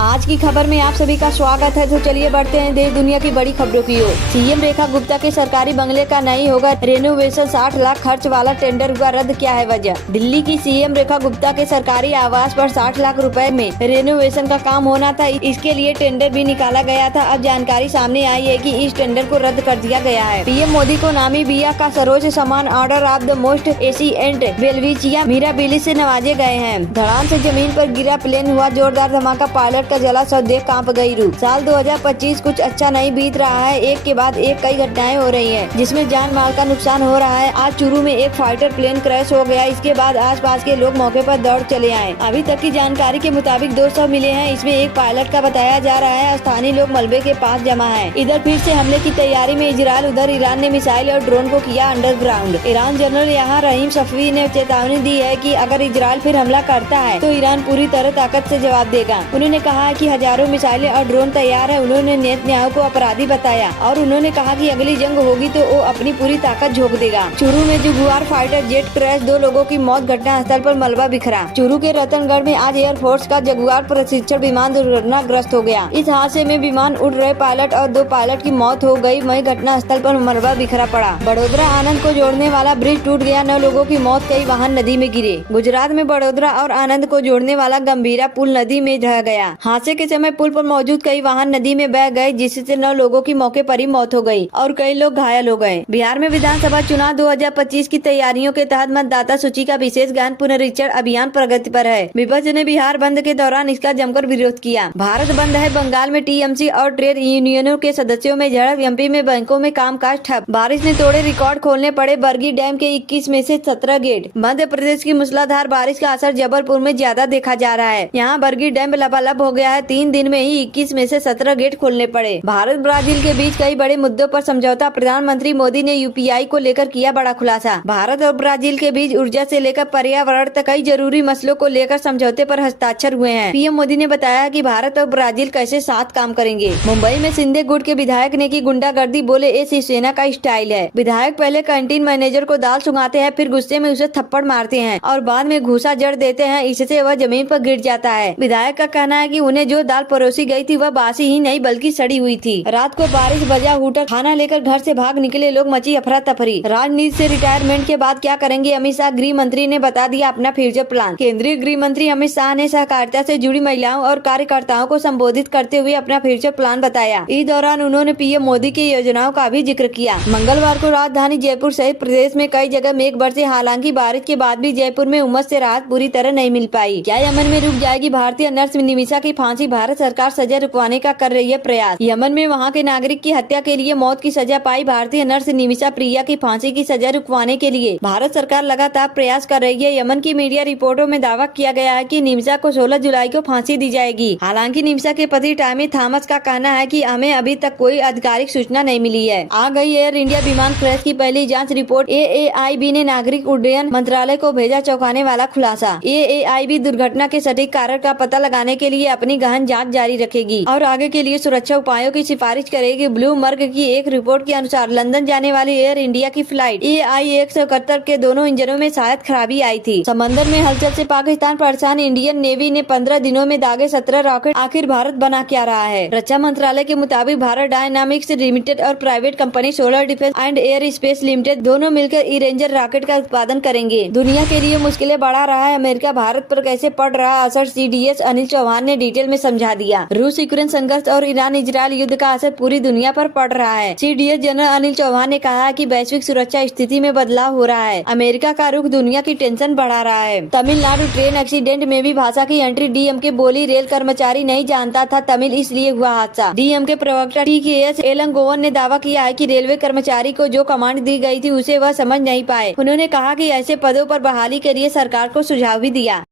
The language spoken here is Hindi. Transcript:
आज की खबर में आप सभी का स्वागत है। तो चलिए बढ़ते हैं देश दुनिया की बड़ी खबरों की ओर। सीएम रेखा गुप्ता के सरकारी बंगले का नहीं होगा रेनोवेशन, 60 लाख खर्च वाला टेंडर हुआ रद्द, क्या है वजह? दिल्ली की सीएम रेखा गुप्ता के सरकारी आवास पर 60 लाख रुपए में रेनोवेशन का काम होना था। इसके लिए टेंडर भी निकाला गया था। अब जानकारी सामने आई है कि इस टेंडर को रद्द कर दिया गया है। पीएम मोदी को नामीबिया का सर्वोच्च सम्मान order of the most एशिएंट बेल्विचिया mirabilis से नवाजे गए हैं। धड़ाम से जमीन पर गिरा प्लेन, हुआ जोरदार धमाका, पायलट का जला शव देख कांप गई रूह। साल 2025 कुछ अच्छा नहीं बीत रहा है। एक के बाद एक कई घटनाएं हो रही हैं, जिसमें जान माल का नुकसान हो रहा है। आज चूरू में एक फाइटर प्लेन क्रैश हो गया। इसके बाद आसपास के लोग मौके पर दौड़ चले आए। अभी तक की जानकारी के मुताबिक 2 शव मिले हैं। इसमें एक पायलट का बताया जा रहा है। स्थानीय लोग मलबे के पास जमा है। इधर फिर से हमले की तैयारी में इजराइल, उधर ईरान ने मिसाइल और ड्रोन को किया अंडरग्राउंड। ईरान जनरल यहाँ रहीम सफवी ने चेतावनी दी है कि अगर इजराइल फिर हमला करता है तो ईरान पूरी तरह ताकत से जवाब देगा। उन्होंने कहा है कि हजारों मिसाइलें और ड्रोन तैयार है। उन्होंने नेतन्याहू को अपराधी बताया और उन्होंने कहा कि अगली जंग होगी तो वो अपनी पूरी ताकत झोंक देगा। चूरू में जगुआर फाइटर जेट क्रैश, 2 लोगों की मौत, घटना स्थल पर मलबा बिखरा। चूरू के रतनगढ़ में आज एयरफोर्स का जगुआर प्रशिक्षण विमान दुर्घटनाग्रस्त हो गया। इस हादसे में विमान उड़ रहे पायलट और 2 पायलट की मौत हो गई। वहीं घटना स्थल पर मलबा बिखरा पड़ा। बड़ोदरा आनंद को जोड़ने वाला ब्रिज टूट गया, 9 लोगों की मौत, कई वाहन नदी में गिरे। गुजरात में बड़ोदरा और आनंद को जोड़ने वाला गंभीरा पुल नदी में ढह गया। हादसे के समय पुल पर मौजूद कई वाहन नदी में बह गए, जिससे 9 लोगों की मौके पर ही मौत हो गई और कई लोग घायल हो गए। बिहार में विधानसभा चुनाव 2025 की तैयारियों के तहत मतदाता सूची का विशेष गहन पुनरीक्षण अभियान प्रगति पर है। विपक्ष ने बिहार बंद के दौरान इसका जमकर विरोध किया। भारत बंद है, बंगाल में टीएमसी और ट्रेड यूनियनों के सदस्यों में झड़प, एमपी में बैंकों में कामकाज ठप। बारिश ने तोड़े रिकॉर्ड, खोलने पड़े बरगी डैम के 21 में से 17 गेट। मध्य प्रदेश की मूसलाधार बारिश का असर जबलपुर में ज्यादा देखा जा रहा है। यहाँ बरगी डैम लबालब हो गया है। 3 दिन में ही 21 में से 17 गेट खोलने पड़े। भारत ब्राजील के बीच कई बड़े मुद्दों पर समझौता, प्रधानमंत्री मोदी ने यूपीआई को लेकर किया बड़ा खुलासा। भारत और ब्राजील के बीच ऊर्जा से लेकर पर्यावरण तक कई जरूरी मसलों को लेकर समझौते पर हस्ताक्षर हुए हैं। पीएम मोदी ने बताया कि भारत और ब्राजील कैसे साथ काम करेंगे। मुंबई में सिंधे गुट के विधायक ने की गुंडागर्दी, बोले ये शिवसेना का स्टाइल है। विधायक पहले कैंटीन मैनेजर को दाल सुंघाते हैं, फिर गुस्से में उसे थप्पड़ मारते हैं और बाद में घूसा जड़ देते हैं, इससे वह जमीन पर गिर जाता है। विधायक का कहना है कि उन्हें जो दाल परोसी गई थी वह बासी ही नहीं बल्कि सड़ी हुई थी। रात को बारिश बजा हूटर, खाना लेकर घर से भाग निकले लोग, मची अफरा तफरी। राजनीति से रिटायरमेंट के बाद क्या करेंगे अमित शाह? गृह मंत्री ने बता दिया अपना फ्यूचर प्लान। केंद्रीय गृह मंत्री अमित शाह ने सहकारिता से जुड़ी महिलाओं और कार्यकर्ताओं को संबोधित करते हुए अपना फ्यूचर प्लान बताया। इस दौरान उन्होंने पीएम मोदी की योजनाओं का भी जिक्र किया। मंगलवार को राजधानी जयपुर सहित प्रदेश में कई जगह मेघ बरसे। हालांकि बारिश के बाद भी जयपुर में उमस से राहत पूरी तरह नहीं मिल पाई। क्या यमन में रुक जाएगी भारतीय नर्स निमिषा की फांसी? भारत सरकार सजा रुकवाने का कर रही है प्रयास। यमन में वहां के नागरिक की हत्या के लिए मौत की सजा पाई भारतीय नर्स निमिषा प्रिया की फांसी की सजा रुकवाने के लिए भारत सरकार लगातार प्रयास कर रही है। यमन की मीडिया रिपोर्टों में दावा किया गया है कि निमिषा को 16 जुलाई को फांसी दी जाएगी। हालांकि निमिषा के पति टॉमी थॉमस का कहना है कि हमें अभी तक कोई आधिकारिक सूचना नहीं मिली है। आ गई एयर इंडिया विमान क्रैश की पहली जाँच रिपोर्ट। AAIB ने नागरिक उड्डयन मंत्रालय को भेजा चौंकाने वाला खुलासा। AAIB दुर्घटना के सटीक कारण का पता लगाने के लिए अपनी गहन जाँच जारी रखेगी और आगे के लिए सुरक्षा उपायों की सिफारिश करेगी। ब्लूमबर्ग की एक रिपोर्ट के अनुसार लंदन जाने वाली एयर इंडिया की फ्लाइट AI-171 के दोनों इंजनों में शायद खराबी आई थी। समंदर में हलचल से पाकिस्तान परेशान। इंडियन नेवी ने 15 दिनों में दागे 17 रॉकेट। आखिर भारत बना क्या रहा है? रक्षा मंत्रालय के मुताबिक भारत डायनामिक्स लिमिटेड और private company solar defence and air space limited दोनों मिलकर ई-रेंजर रॉकेट का उत्पादन करेंगे। दुनिया के लिए मुश्किलें बढ़ा रहा है अमेरिका, भारत पर कैसे पड़ रहा असर? CDS अनिल चौहान ने डिटेल में समझा दिया। रूस यूक्रेन संघर्ष और ईरान इजरायल युद्ध का असर पूरी दुनिया पर पड़ रहा है। CDS जनरल अनिल चौहान ने कहा कि वैश्विक सुरक्षा स्थिति में बदलाव हो रहा है। अमेरिका का रुख दुनिया की टेंशन बढ़ा रहा है। तमिलनाडु ट्रेन एक्सीडेंट में भी भाषा की एंट्री। DMK बोली रेल कर्मचारी नहीं जानता था तमिल, इसलिए हुआ हादसा। DMK प्रवक्ता TKS एलंगोवन ने दावा किया है कि रेलवे कर्मचारी को जो कमांड दी गई थी उसे वह समझ नहीं पाए। उन्होंने कहा कि ऐसे पदों पर बहाली के लिए सरकार को सुझाव भी दिया।